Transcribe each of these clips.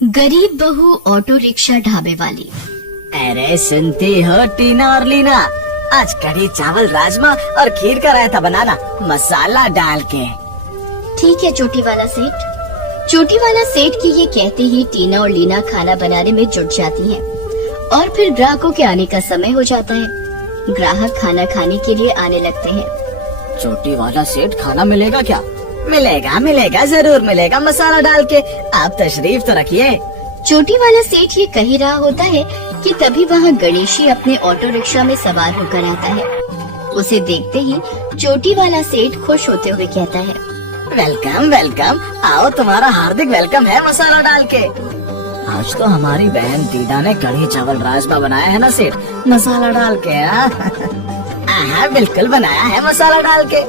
गरीब बहू auto rickshaw ढाबे वाली। अरे सुनती हो टीना और लीना, आज कढ़ी चावल राजमा और खीर का रायता बनाना मसाला डाल के। ठीक है चोटी वाला सेठ। चोटी वाला सेठ की ये कहते ही टीना और लीना खाना बनाने में जुट जाती हैं और फिर ग्राहकों के आने का समय हो जाता है। ग्राहक खाना खाने के लिए आने लगते हैं। चोटी वाला सेठ खाना मिलेगा क्या? मिलेगा मिलेगा, जरूर मिलेगा मसाला डाल के। आप तशरीफ तो रखिए। चोटी वाला सेठ ये कह ही रहा होता है कि तभी वहाँ गणेशी अपने ऑटो रिक्शा में सवार होकर आता है। उसे देखते ही चोटी वाला सेठ खुश होते हुए कहता है, वेलकम वेलकम, आओ तुम्हारा हार्दिक वेलकम है मसाला डाल के। आज तो हमारी बहन दीदा ने कढ़ी चावल राजमा बनाया है ना सेठ, मसाला डाल के। हाँ बिल्कुल बनाया है मसाला डाल के।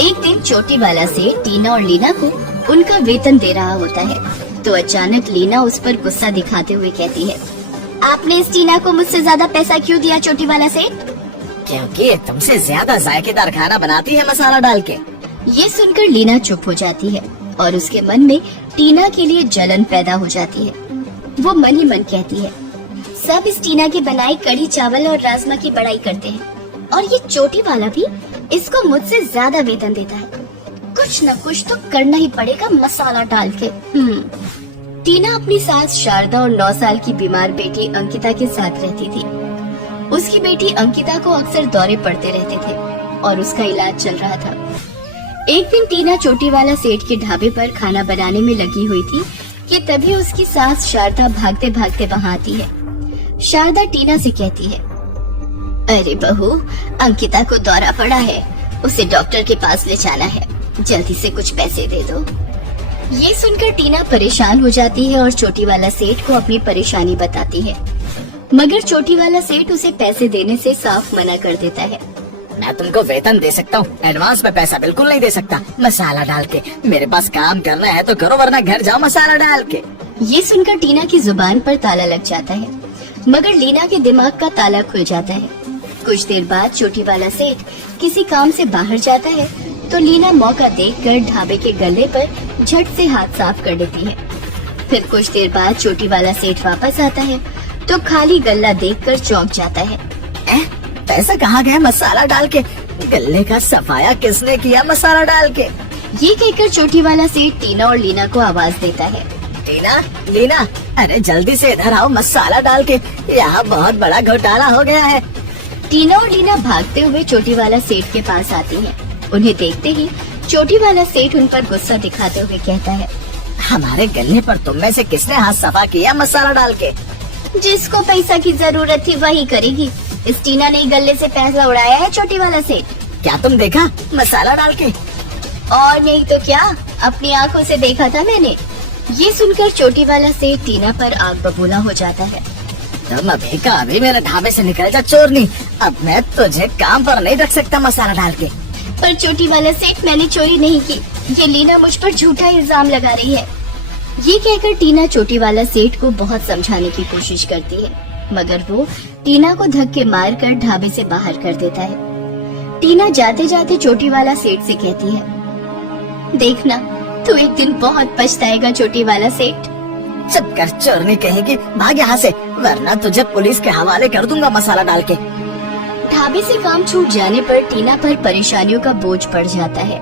एक दिन चोटी वाला सेठ टीना और लीना को उनका वेतन दे रहा होता है तो अचानक लीना उस पर गुस्सा दिखाते हुए कहती है, आपने इस टीना को मुझसे ज्यादा पैसा क्यों दिया चोटी वाला सेठ? क्योंकि तुमसे ज्यादा जायकेदार खाना बनाती है मसाला डाल के। ये सुनकर लीना चुप हो जाती है और उसके मन में टीना के लिए जलन पैदा हो जाती है। वो मन ही मन कहती है, सब इस टीना की बनाई कढ़ी चावल और राजमा की बड़ाई करते हैं और ये चोटी वाला भी इसको मुझसे ज्यादा वेतन देता है। कुछ न कुछ तो करना ही पड़ेगा मसाला डाल के। टीना अपनी सास शारदा और 9 साल की बीमार बेटी अंकिता के साथ रहती थी। उसकी बेटी अंकिता को अक्सर दौरे पड़ते रहते थे और उसका इलाज चल रहा था। एक दिन टीना चोटी वाला सेठ के ढाबे पर खाना बनाने में लगी हुई थी कि तभी उसकी सास शारदा भागते भागते वहाँ आती है। शारदा टीना से कहती है, अरे बहू, अंकिता को दौरा पड़ा है, उसे डॉक्टर के पास ले जाना है, जल्दी से कुछ पैसे दे दो। ये सुनकर टीना परेशान हो जाती है और चोटी वाला सेठ को अपनी परेशानी बताती है, मगर चोटी वाला सेठ उसे पैसे देने से साफ मना कर देता है। मैं तुमको वेतन दे सकता हूँ, एडवांस में पैसा बिल्कुल नहीं दे सकता। मसाला डाल के मेरे पास काम करना है तो करो, वरना घर जाओ मसाला डाल के। ये सुनकर टीना की जुबान पर ताला लग जाता है, मगर लीना के दिमाग का ताला खुल जाता है। कुछ देर बाद चोटी वाला सेठ किसी काम से बाहर जाता है तो लीना मौका देखकर ढाबे के गले पर झट से हाथ साफ कर लेती है। फिर कुछ देर बाद चोटी वाला सेठ वापस आता है तो खाली गल्ला देखकर चौंक जाता है। पैसा कहाँ गया मसाला डाल के? गले का सफाया किसने किया मसाला डाल के? ये कहकर चोटी वाला सेठ टीना और लीना को आवाज देता है, टीना लीना, अरे जल्दी से इधर आओ, मसाला डाल के यहाँ बहुत बड़ा घोटाला हो गया है। टीना और लीना भागते हुए चोटी वाला सेठ के पास आती हैं। उन्हें देखते ही चोटी वाला सेठ उन पर गुस्सा दिखाते हुए कहता है, हमारे गले पर तुम में से किसने हाथ सफा किया मसाला डाल के? जिसको पैसा की जरूरत थी वही करेगी। इस टीना ने गले से पैसा उड़ाया है चोटी वाला सेठ। क्या तुम देखा मसाला डाल के? और नहीं तो क्या, अपनी आंखों से देखा था मैंने। ये सुनकर चोटी वाला सेठ टीना पर आग बबूला हो जाता है। तुम अभी का अभी मेरे ढाबे से निकल जा चोरनी, अब मैं तुझे काम पर नहीं रख सकता मसाला डाल के। पर चोटी वाला सेठ, मैंने चोरी नहीं की, ये लीना मुझ पर झूठा इल्जाम लगा रही है। ये कहकर टीना चोटी वाला सेठ को बहुत समझाने की कोशिश करती है, मगर वो टीना को धक्के मारकर ढाबे से बाहर कर देता है। टीना जाते जाते चोटी वाला सेठ से कहती है, देखना तू एक दिन बहुत पछताएगा चोटी वाला सेठ। चुप कर चोरनी कहेगी, भाग यहाँ से, वरना तुझे पुलिस के हवाले कर दूंगा मसाला डाल के। ढाबे से काम छूट जाने पर टीना पर परेशानियों का बोझ पड़ जाता है।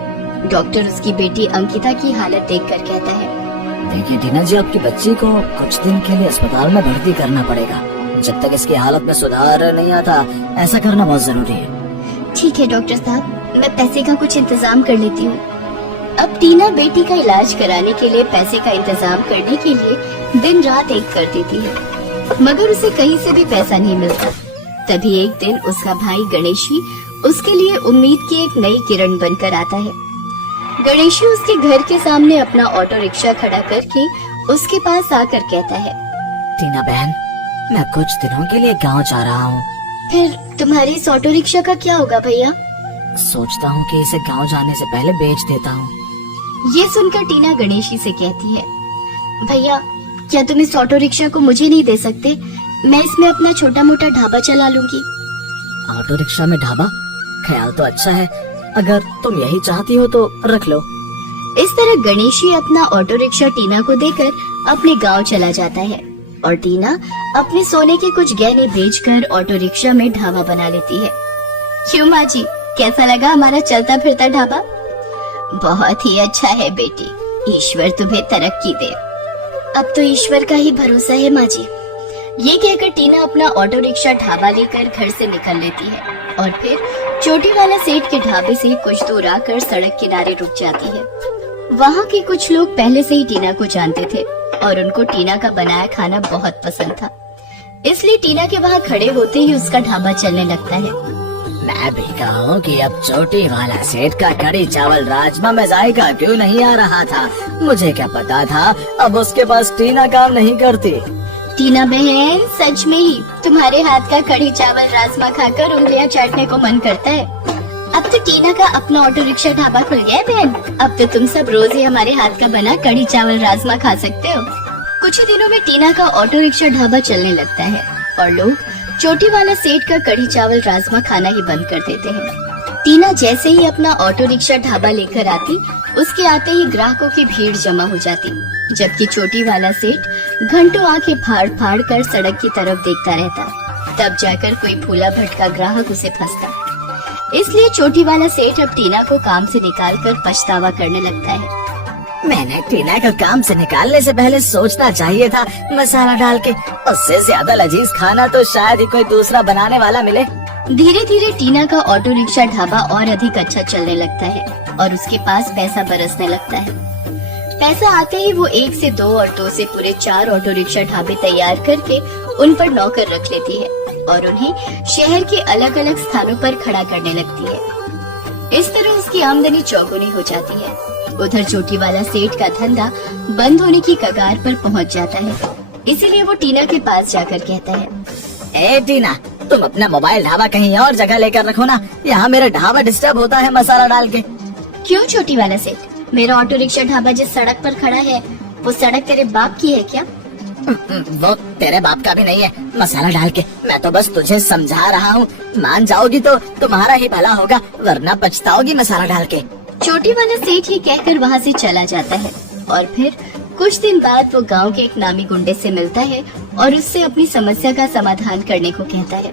डॉक्टर उसकी बेटी अंकिता की हालत देखकर कहता है, देखिए टीना जी, आपकी बच्ची को कुछ दिन के लिए अस्पताल में भर्ती करना पड़ेगा। जब तक इसकी हालत में सुधार नहीं आता, ऐसा करना बहुत जरूरी है। ठीक है डॉक्टर साहब, मैं पैसे का कुछ इंतजाम कर लेती हूँ। अब टीना बेटी का इलाज कराने के लिए पैसे का इंतजाम करने के लिए दिन रात एक कर देती है, मगर उसे कहीं से भी पैसा नहीं मिलता। तभी एक दिन उसका भाई गणेशी उसके लिए उम्मीद की एक नई किरण बनकर आता है। गणेशी उसके घर के सामने अपना ऑटो रिक्शा खड़ा करके उसके पास आकर कहता है, टीना बहन, मैं कुछ दिनों के लिए गांव जा रहा हूँ। फिर तुम्हारे इस ऑटो रिक्शा का क्या होगा भैया? सोचता हूँ कि इसे गांव जाने से पहले बेच देता हूँ। ये सुनकर टीना गणेशी से कहती है, भैया क्या तुम इस ऑटो रिक्शा को मुझे नहीं दे सकते? मैं इसमें अपना छोटा मोटा ढाबा चला लूंगी। ऑटो रिक्शा में ढाबा? ख्याल तो अच्छा है, अगर तुम यही चाहती हो तो रख लो। इस तरह गणेशी अपना ऑटो रिक्शा टीना को देकर अपने गांव चला जाता है और टीना अपने सोने के कुछ गहने बेचकर ऑटो रिक्शा में ढाबा बना लेती है। क्यों माँ जी, कैसा लगा हमारा चलता फिरता ढाबा? बहुत ही अच्छा है बेटी, ईश्वर तुम्हें तरक्की दे। अब तो ईश्वर का ही भरोसा है माँ जी। ये कहकर टीना अपना ऑटो रिक्शा ढाबा लेकर घर से निकल लेती है और फिर चोटी वाला सेठ के ढाबे से कुछ दूर आकर सड़क किनारे रुक जाती है। वहाँ के कुछ लोग पहले से ही टीना को जानते थे और उनको टीना का बनाया खाना बहुत पसंद था, इसलिए टीना के वहाँ खड़े होते ही उसका ढाबा चलने लगता है। मैं भी कहूँ कि अब चोटी वाला सेठ का कड़ी चावल राजमा में जायका क्यों नहीं आ रहा था? मुझे क्या पता था अब उसके पास टीना काम नहीं करती। टीना बहन, सच में ही तुम्हारे हाथ का कढ़ी चावल राजमा खाकर उंगलियां चाटने को मन करता है। अब तो टीना का अपना ऑटो रिक्शा ढाबा खुल गया है बहन। अब तो तुम सब रोज ही हमारे हाथ का बना कढ़ी चावल राजमा खा सकते हो। कुछ ही दिनों में टीना का ऑटो रिक्शा ढाबा चलने लगता है और लोग चोटी वाला सेठ का कढ़ी चावल राजमा खाना ही बंद कर देते हैं। टीना जैसे ही अपना ऑटो रिक्शा ढाबा लेकर आती, उसके आते ही ग्राहकों की भीड़ जमा हो जाती, जबकि चोटी वाला सेठ घंटों आंखें फाड़ फाड़ कर सड़क की तरफ देखता रहता। तब जाकर कोई भूला भटका ग्राहक उसे फंसता। इसलिए चोटी वाला सेठ अब टीना को काम से निकालकर पछतावा करने लगता है। मैंने टीना को काम से निकालने से पहले सोचना चाहिए था, मसाला डाल के उससे ज्यादा लजीज खाना तो शायद ही कोई दूसरा बनाने वाला मिले। धीरे धीरे टीना का ऑटो रिक्शा ढाबा और अधिक अच्छा चलने लगता है और उसके पास पैसा बरसने लगता है। पैसा आते ही वो 1 से 2 और 2 से पूरे 4 ऑटो रिक्शा ढाबे तैयार करके उन पर नौकर रख लेती है और उन्हें शहर के अलग अलग स्थानों पर खड़ा करने लगती है। इस तरह उसकी आमदनी चौगुनी हो जाती है। उधर चोटी वाला सेठ का धंधा बंद होने की कगार पर पहुंच जाता है, इसीलिए वो टीना के पास जाकर कहता है, ए टीना, तुम अपना मोबाइल ढाबा कहीं और जगह लेकर रखो ना, यहाँ मेरा ढाबा डिस्टर्ब होता है मसाला डाल के। क्यों छोटी वाला सेठ, मेरा ऑटो रिक्शा ढाबा जिस सड़क पर खड़ा है वो सड़क तेरे बाप की है क्या? वो तेरे बाप का भी नहीं है मसाला डाल के, मैं तो बस तुझे समझा रहा हूँ। मान जाओगी तो तुम्हारा ही भला होगा, वरना पछताओगी मसाला डाल के। छोटी वाला सेठ ये कहकर वहाँ से चला जाता है और फिर कुछ दिन बाद वो गांव के एक नामी गुंडे से मिलता है और उससे अपनी समस्या का समाधान करने को कहता है।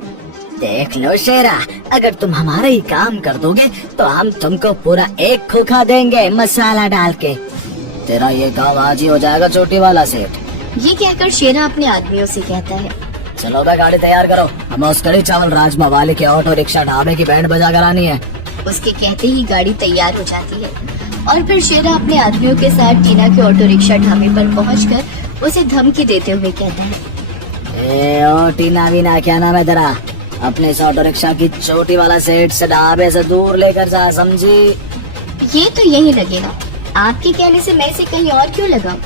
देख लो शेरा, अगर तुम हमारा ही काम कर दोगे तो हम तुमको पूरा एक खोखा देंगे मसाला डाल के। तेरा ये काम आज ही हो जाएगा छोटी वाला सेठ। ये कहकर शेरा अपने आदमियों से कहता है, चलो बे गाड़ी तैयार करो, हमें उस कड़ी चावल राजमा वाले के ऑटो रिक्शा ढाबे की बैंड बजा कर आनी है। उसके कहते ही गाड़ी तैयार हो जाती है और फिर शेरा अपने आदमियों के साथ टीना के ऑटो रिक्शा ढाबे पर पहुंचकर उसे धमकी देते हुए कहता है, ए ओ टीना वीना, क्या नाम है तेरा? अपने इस ऑटो रिक्शा की चोटी वाला सेठ से ढाबे से दूर लेकर जा, समझी? ये तो यही लगेगा, आपके कहने से मैं इसे कहीं और क्यों लगाऊं?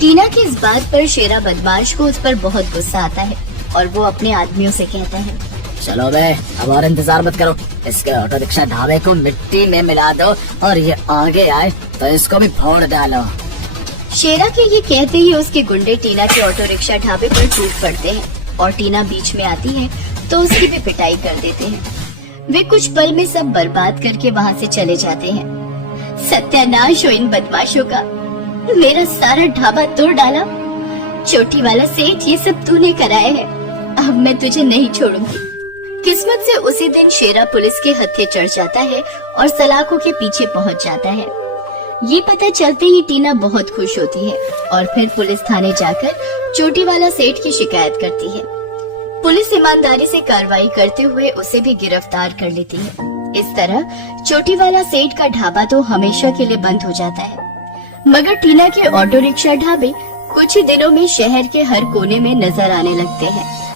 टीना की इस बात पर शेरा बदमाश को उस पर बहुत गुस्सा आता है और वो अपने आदमियों से कहता है, चलो बे, अब और इंतजार मत करो, इसके ऑटो रिक्शा ढाबे को मिट्टी में मिला दो और ये आगे आए तो इसको भी फोड़ डालो। शेरा के ये कहते ही उसके गुंडे टीना के ऑटो रिक्शा ढाबे पर टूट पड़ते हैं और टीना बीच में आती है तो उसकी भी पिटाई कर देते हैं। वे कुछ पल में सब बर्बाद करके वहाँ से चले जाते हैं। सत्यानाश हो इन बदमाशों का, मेरा सारा ढाबा तोड़ डाला। छोटी वाला सेठ, ये सब तूने कराया है, अब मैं तुझे नहीं छोड़ूंगी। किस्मत से उसी दिन शेरा पुलिस के हत्थे चढ़ जाता है और सलाखों के पीछे पहुंच जाता है। ये पता चलते ही टीना बहुत खुश होती है और फिर पुलिस थाने जाकर चोटी वाला सेठ की शिकायत करती है। पुलिस ईमानदारी से कार्रवाई करते हुए उसे भी गिरफ्तार कर लेती है। इस तरह चोटी वाला सेठ का ढाबा तो हमेशा के लिए बंद हो जाता है, मगर टीना के ऑटो रिक्शा ढाबे कुछ ही दिनों में शहर के हर कोने में नजर आने लगते हैं।